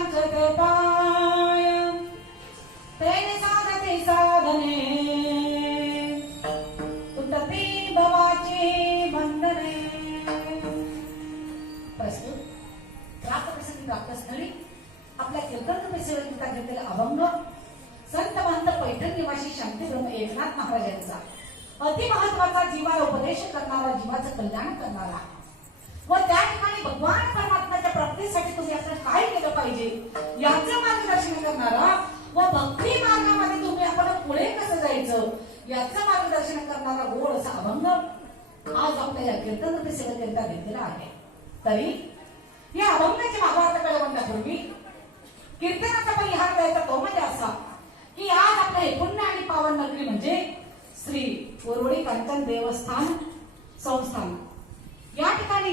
वांछते पाय साधते साधने। तुटती भवाची बंधने प्रस्तुत प्राप्तप्रसंगी प्राप्तस्थळी आपल्या कीर्तन सेवेकरिता घेतलेला अभंग संत महंत पैठण निवासी शांतीब्रह्म एकनाथ महाराजांचा अति महत्त्वाचा जीवाला उपदेश करणारा जीवाचं कल्याण करणारा. व त्या ठिकाणी भगवान परमात्म्याच्या प्राप्तीसाठी तुम्ही असं काय केलं? पाहिजे. याचं मार्गदर्शन करणारा व भक्ती मार्गामध्ये तुम्ही आपण पुढे कसं जायचं? याचं मार्गदर्शन करणारा गोड असा अभंग आज आपल्याला कीर्तन सेवेकरिता घेतलेला आहे. तरी या अभंगाचे भावार्थकडे म्हणण्यापूर्वी कीर्तनाचा परिहार द्यायचा तो म्हणजे असा की आज आपलं हे पुण्य आणि पावन नगरी म्हणजे श्री वरवडी कांचन देवस्थान संस्थान. या ठिकाणी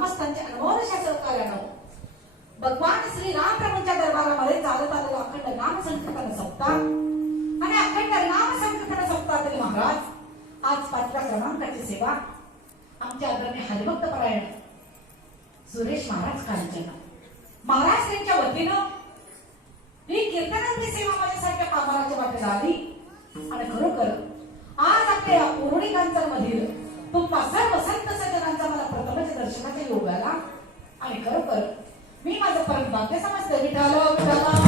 ग्रामस्थांच्या अनमोलशा सहकार्यानं भगवान श्री रामप्रभूंच्या दरबारामध्ये चालत आलेला अखंड नाम संकीर्तन सप्ताह आणि अखंड नाम संकीर्तन सप्ताहातील महाराज आज पाचव्या क्रमांकाची सेवा. आमचे आदरणीय हरिभक्त परायण सुरेश महाराज कांचना महाराज त्यांच्या वतीनं ही कीर्तनाची सेवा माझ्यासारख्या कामाराच्या वाटेला आली आणि खरोखर आज आपल्या या पुरवणी कांचन मधील तुम्हा सर्व संत सज्जनांचा मला प्रथमच दर्शनाचा योग आला आणि खरोखर मी माझं परम भाग्य समजते. विठाला विठाला